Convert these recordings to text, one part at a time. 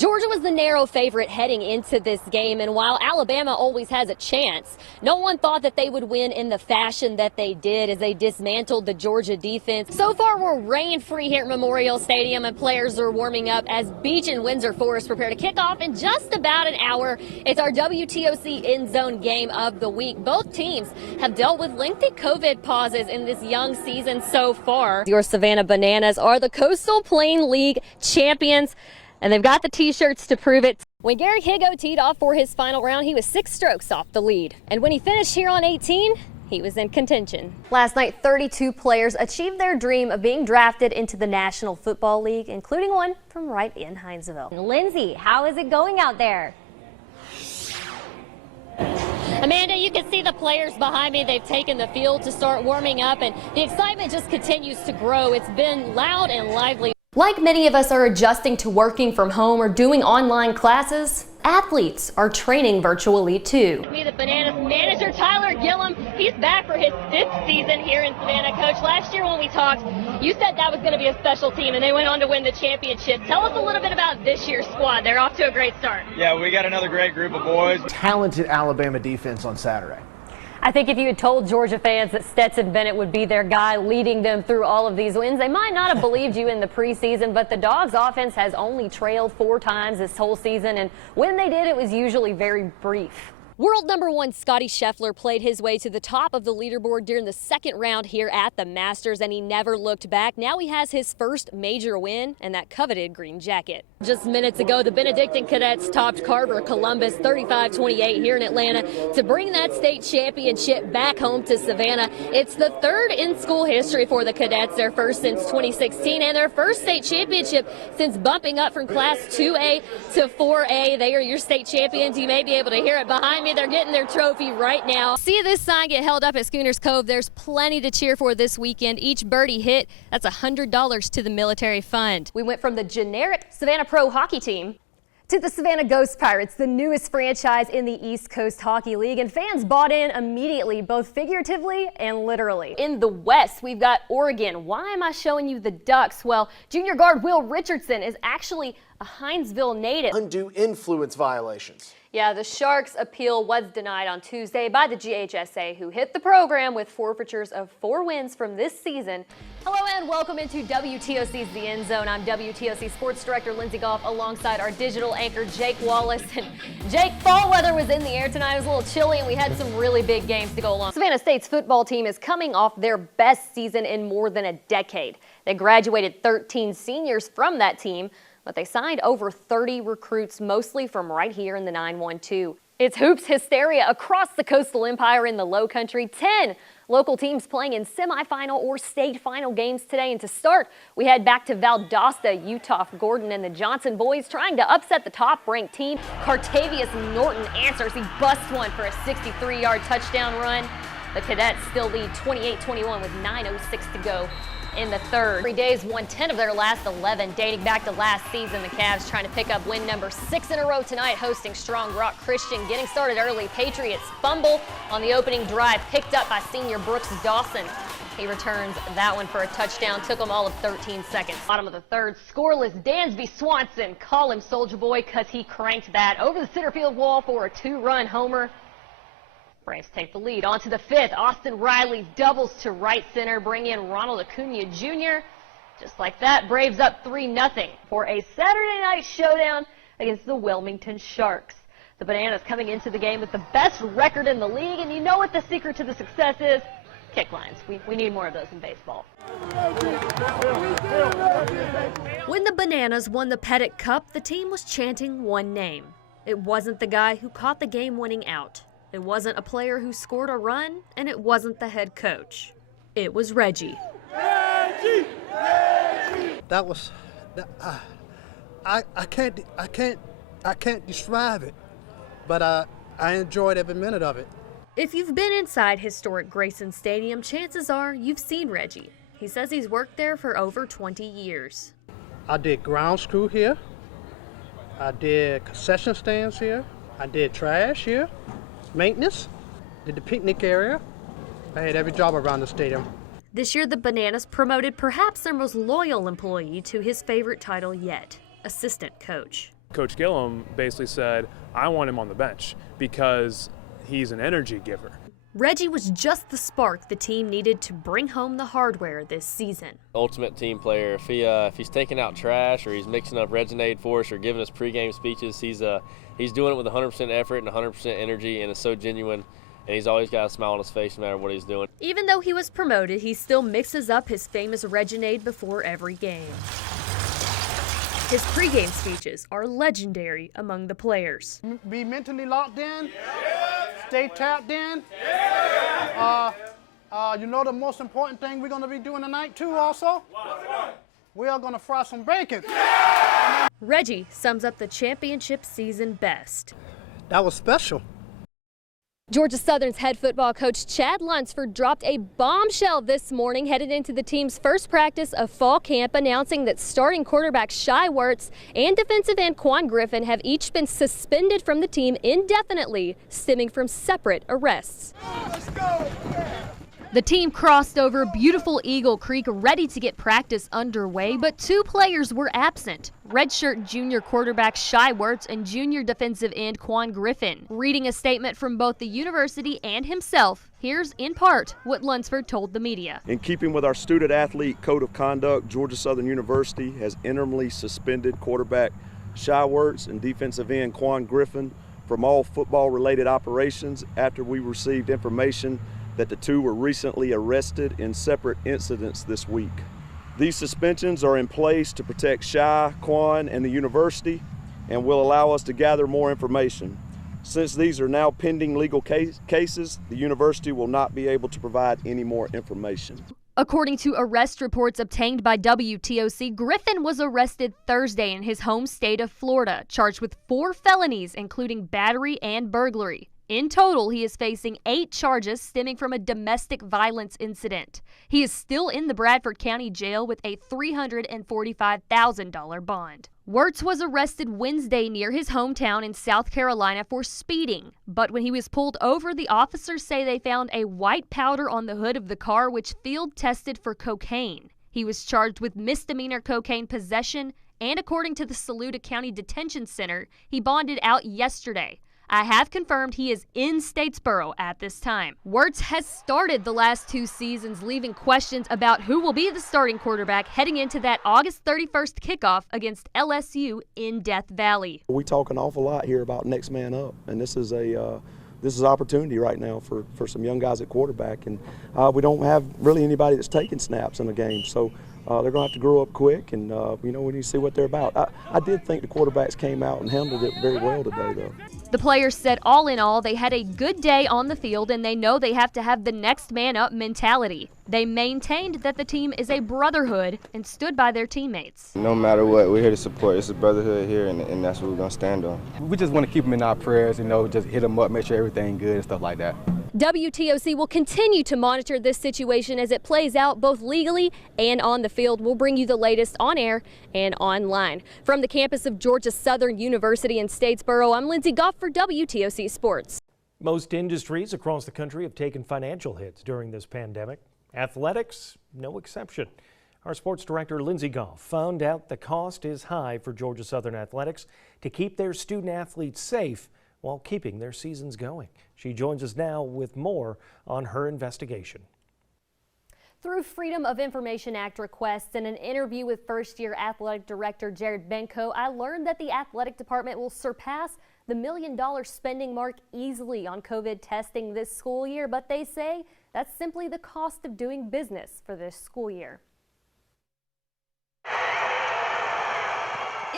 Georgia was the narrow favorite heading into this game, and while Alabama always has a chance, no one thought that they would win in the fashion that they did as they dismantled the Georgia defense. So far, we're rain-free here at Memorial Stadium, and players are warming up as Beach and Windsor Forest prepare to kick off in just about an hour. It's our WTOC End Zone game of the week. Both teams have dealt with lengthy COVID pauses in this young season so far. Your Savannah Bananas are the Coastal Plain League champions, and they've got the t-shirts to prove it. When Gary Higo teed off for his final round, he was 6 strokes off the lead. And when he finished here on 18, he was in contention. Last night, 32 players achieved their dream of being drafted into the National Football League, including one from right in Hinesville. Lyndsey, how is it going out there? Amanda, you can see the players behind me. They've taken the field to start warming up, and the excitement just continues to grow. It's been loud and lively. Like many of us are adjusting to working from home or doing online classes, athletes are training virtually too. Me, the Bananas manager, Tyler Gillum, he's back for his 5th season here in Savannah. Coach, last year when we talked, you said that was going to be a special team, and they went on to win the championship. Tell us a little bit about this year's squad. They're off to a great start. Yeah, we got another great group of boys. Talented Alabama defense on Saturday. I think if you had told Georgia fans that Stetson Bennett would be their guy leading them through all of these wins, they might not have believed you in the preseason, but the Dogs offense has only trailed 4 times this whole season, and when they did, it was usually very brief. World number 1 Scotty Scheffler played his way to the top of the leaderboard during the 2nd round here at the Masters, and he never looked back. Now he has his first major win and that coveted green jacket. Just minutes ago, the Benedictine Cadets topped Carver Columbus 35-28 here in Atlanta to bring that state championship back home to Savannah. It's the 3rd in school history for the Cadets, their first since 2016, and their first state championship since bumping up from Class 2A to 4A. They are your state champions. You may be able to hear it behind me. They're getting their trophy right now. See this sign get held up at Schooners Cove. There's plenty to cheer for this weekend. Each birdie hit, that's $100 to the military fund. We went from the generic Savannah Pro hockey team to the Savannah Ghost Pirates, the newest franchise in the East Coast Hockey League, and fans bought in immediately, both figuratively and literally. In the West, we've got Oregon. Why am I showing you the Ducks? Well, junior guard Will Richardson is actually a Hinesville native. Undue influence violations. Yeah, the Sharks' appeal was denied on Tuesday by the GHSA, who hit the program with forfeitures of 4 wins from this season. Hello and welcome into WTOC's The End Zone. I'm WTOC Sports Director Lyndsey Gough alongside our digital anchor Jake Wallace. And Jake, fall weather was in the air tonight. It was a little chilly and we had some really big games to go along. Savannah State's football team is coming off their best season in more than a decade. They graduated 13 seniors from that team, but they signed over 30 recruits, mostly from right here in the 912. It's hoops hysteria across the Coastal Empire in the Low Country. 10 local teams playing in semifinal or state final games today. And to start, we head back to Valdosta, Utah. Gordon and the Johnson boys trying to upset the top-ranked team. Cartavius Norton answers. He busts one for a 63-yard touchdown run. The Cadets still lead 28-21 with 9:06 to go in the 3rd. 3 days won 10 of their last 11, dating back to last season. The Cavs trying to pick up win number 6 in a row tonight, hosting Strong Rock Christian. Getting started early, Patriots fumble on the opening drive, picked up by senior Brooks Dawson. He returns that one for a touchdown, took them all of 13 seconds. Bottom of the 3rd, scoreless Dansby Swanson. Call him Soldier Boy because he cranked that over the center field wall for a 2-run homer. Braves take the lead. On to the 5th. Austin Riley doubles to right center, bring in Ronald Acuna Jr. Just like that, Braves up 3-0 for a Saturday night showdown against the Wilmington Sharks. The Bananas coming into the game with the best record in the league, and you know what the secret to the success is? Kick lines. We need more of those in baseball. When the Bananas won the Pettit Cup, the team was chanting one name. It wasn't the guy who caught the game-winning out. It wasn't a player who scored a run, and it wasn't the head coach. It was Reggie. Reggie! Reggie! That was, I can't describe it, but I enjoyed every minute of it. If you've been inside historic Grayson Stadium, chances are you've seen Reggie. He says he's worked there for over 20 years. I did grounds crew here. I did concession stands here. I did trash here. Maintenance, did the picnic area. I had every job around the stadium. This year, the Bananas promoted perhaps their most loyal employee to his favorite title yet, assistant coach. Coach Gillum basically said, I want him on the bench because he's an energy giver. Reggie was just the spark the team needed to bring home the hardware this season. Ultimate team player. If he's taking out trash or he's mixing up Reginade for us or giving us pregame speeches, he's doing it with 100% effort and 100% energy, and it's so genuine. And he's always got a smile on his face no matter what he's doing. Even though he was promoted, he still mixes up his famous Reginade before every game. His pregame speeches are legendary among the players. Be mentally locked in, stay tapped in. You know the most important thing we're going to be doing tonight too also? We are going to fry some bacon. Reggie sums up the championship season best. That was special. Georgia Southern's head football coach Chad Lunsford dropped a bombshell this morning headed into the team's first practice of fall camp, announcing that starting quarterback Shai Wertz and defensive end Quan Griffin have each been suspended from the team indefinitely, stemming from separate arrests. Let's go. The team crossed over Beautiful Eagle Creek ready to get practice underway, but two players were absent. Redshirt junior quarterback Shai Wertz and junior defensive end Quan Griffin. Reading a statement from both the university and himself, here's in part what Lunsford told the media. In keeping with our student-athlete code of conduct, Georgia Southern University has interimly suspended quarterback Shai Wertz and defensive end Quan Griffin from all football-related operations after we received information that the two were recently arrested in separate incidents this week. These suspensions are in place to protect Shai, Quan, and the university and will allow us to gather more information. Since these are now pending legal cases, the university will not be able to provide any more information. According to arrest reports obtained by WTOC, Griffin was arrested Thursday in his home state of Florida, charged with 4 felonies, including battery and burglary. In total, he is facing 8 charges stemming from a domestic violence incident. He is still in the Bradford County Jail with a $345,000 bond. Wertz was arrested Wednesday near his hometown in South Carolina for speeding, but when he was pulled over, the officers say they found a white powder on the hood of the car which field tested for cocaine. He was charged with misdemeanor cocaine possession, and according to the Saluda County Detention Center, he bonded out yesterday. I have confirmed he is in Statesboro at this time. Wertz has started the last 2 seasons, leaving questions about who will be the starting quarterback heading into that August 31st kickoff against LSU in Death Valley. We talk an awful lot here about next man up, and this is opportunity right now for some young guys at quarterback, and we don't have really anybody that's taking snaps in the game, so they're going to have to grow up quick, and we need to see what they're about. I did think the quarterbacks came out and handled it very well today, though. The players said all in all, they had a good day on the field, and they know they have to have the next man up mentality. They maintained that the team is a brotherhood and stood by their teammates. No matter what, we're here to support. It's a brotherhood here, and that's what we're going to stand on. We just want to keep them in our prayers, just hit them up, make sure everything good and stuff like that. WTOC will continue to monitor this situation as it plays out both legally and on the field. We'll bring you the latest on air and online. From the campus of Georgia Southern University in Statesboro, I'm Lyndsey Gough for WTOC Sports. Most industries across the country have taken financial hits during this pandemic. Athletics, no exception. Our sports director, Lyndsey Gough, found out the cost is high for Georgia Southern Athletics to keep their student athletes safe while keeping their seasons going. She joins us now with more on her investigation. Through Freedom of Information Act requests and an interview with first-year athletic director Jared Benko, I learned that the athletic department will surpass the $1 million spending mark easily on COVID testing this school year, but they say that's simply the cost of doing business for this school year.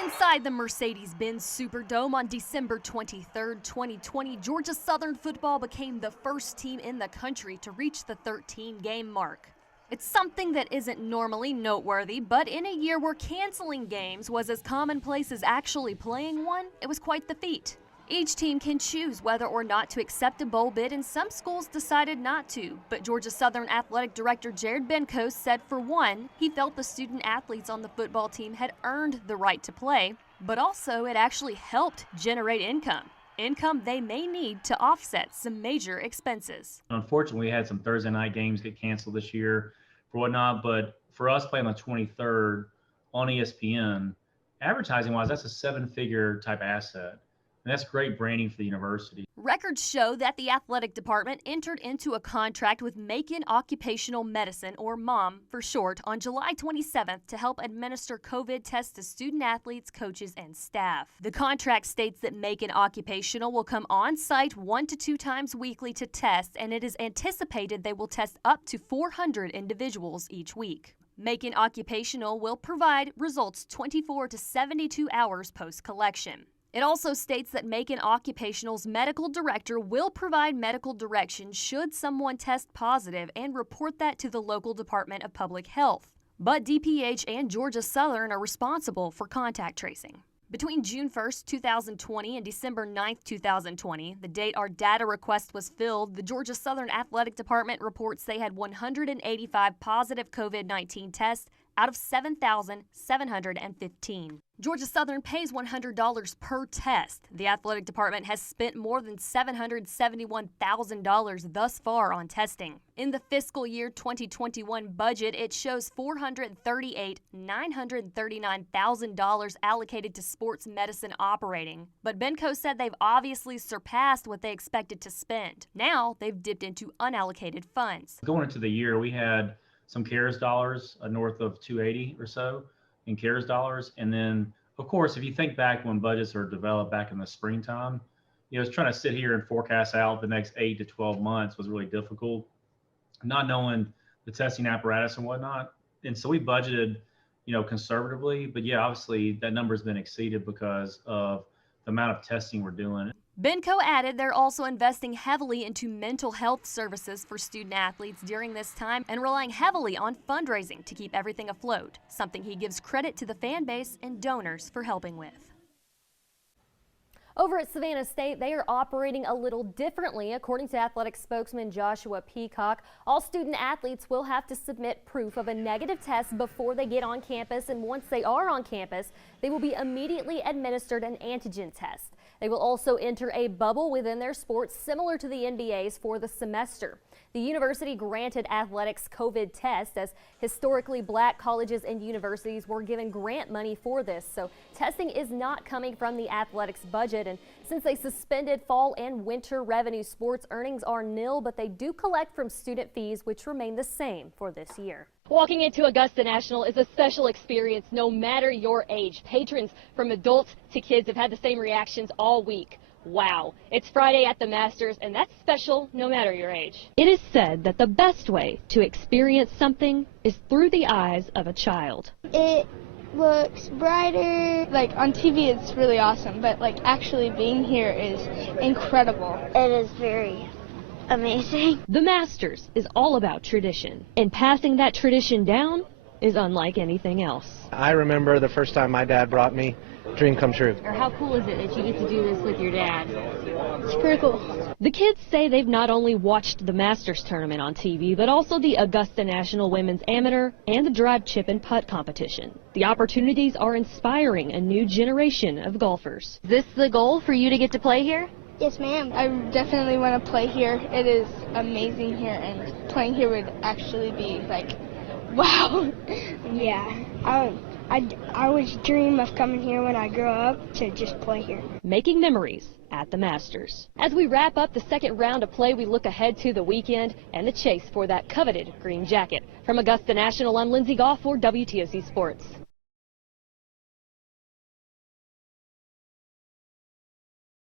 Inside the Mercedes-Benz Superdome on December 23rd, 2020, Georgia Southern football became the first team in the country to reach the 13-game mark. It's something that isn't normally noteworthy, but in a year where canceling games was as commonplace as actually playing one, it was quite the feat. Each team can choose whether or not to accept a bowl bid, and some schools decided not to. But Georgia Southern Athletic Director Jared Benko said, for one, he felt the student athletes on the football team had earned the right to play, but also it actually helped generate income they may need to offset some major expenses. Unfortunately, we had some Thursday night games get canceled this year for whatnot, but for us playing on the 23rd on ESPN advertising wise, that's a 7-figure type asset. And that's great branding for the university. Records show that the athletic department entered into a contract with Macon Occupational Medicine, or MOM for short, on July 27th to help administer COVID tests to student athletes, coaches, and staff. The contract states that Macon Occupational will come on site 1 to 2 times weekly to test, and it is anticipated they will test up to 400 individuals each week. Macon Occupational will provide results 24 to 72 hours post-collection. It also states that Macon Occupational's medical director will provide medical direction should someone test positive and report that to the local Department of Public Health. But DPH and Georgia Southern are responsible for contact tracing. Between June 1st, 2020 and December 9th, 2020, the date our data request was filled, the Georgia Southern Athletic Department reports they had 185 positive COVID-19 tests out of 7,715. Georgia Southern pays $100 per test. The athletic department has spent more than $771,000 thus far on testing. In the fiscal year 2021 budget, it shows $438,939,000 allocated to sports medicine operating. But Benco said they've obviously surpassed what they expected to spend. Now they've dipped into unallocated funds. Going into the year, we had some CARES dollars, north of 280 or so in CARES dollars. And then, of course, if you think back when budgets are developed back in the springtime, it's trying to sit here and forecast out the next 8 to 12 months was really difficult, not knowing the testing apparatus and whatnot. And so we budgeted, conservatively, but yeah, obviously that number has been exceeded because of the amount of testing we're doing. Benco added they're also investing heavily into mental health services for student athletes during this time and relying heavily on fundraising to keep everything afloat, something he gives credit to the fan base and donors for helping with. Over at Savannah State, they are operating a little differently. According to athletic spokesman Joshua Peacock, all student athletes will have to submit proof of a negative test before they get on campus, and once they are on campus, they will be immediately administered an antigen test. They will also enter a bubble within their sports similar to the NBA's for the semester. The university granted athletics COVID tests as historically black colleges and universities were given grant money for this. So testing is not coming from the athletics budget. And since they suspended fall and winter revenue, sports earnings are nil, but they do collect from student fees, which remain the same for this year. Walking into Augusta National is a special experience no matter your age. Patrons from adults to kids have had the same reactions all week. Wow, it's Friday at the Masters, and that's special no matter your age. It is said that the best way to experience something is through the eyes of a child. It looks brighter. Like on TV it's really awesome, but like actually being here is incredible. It is very amazing. The Masters is all about tradition, and passing that tradition down is unlike anything else. I remember the first time my dad brought me, dream come true. Or how cool is it that you get to do this with your dad? It's pretty cool. The kids say they've not only watched the Masters tournament on TV, but also the Augusta National Women's Amateur and the Drive, Chip, and Putt competition. The opportunities are inspiring a new generation of golfers. Is this the goal for you to get to play here? Yes, ma'am. I definitely want to play here. It is amazing here, and playing here would actually be like, wow. Yeah. I always dream of coming here when I grow up to just play here. Making memories at the Masters. As we wrap up the second round of play, we look ahead to the weekend and the chase for that coveted green jacket. From Augusta National, I'm Lyndsey Gough for WTOC Sports.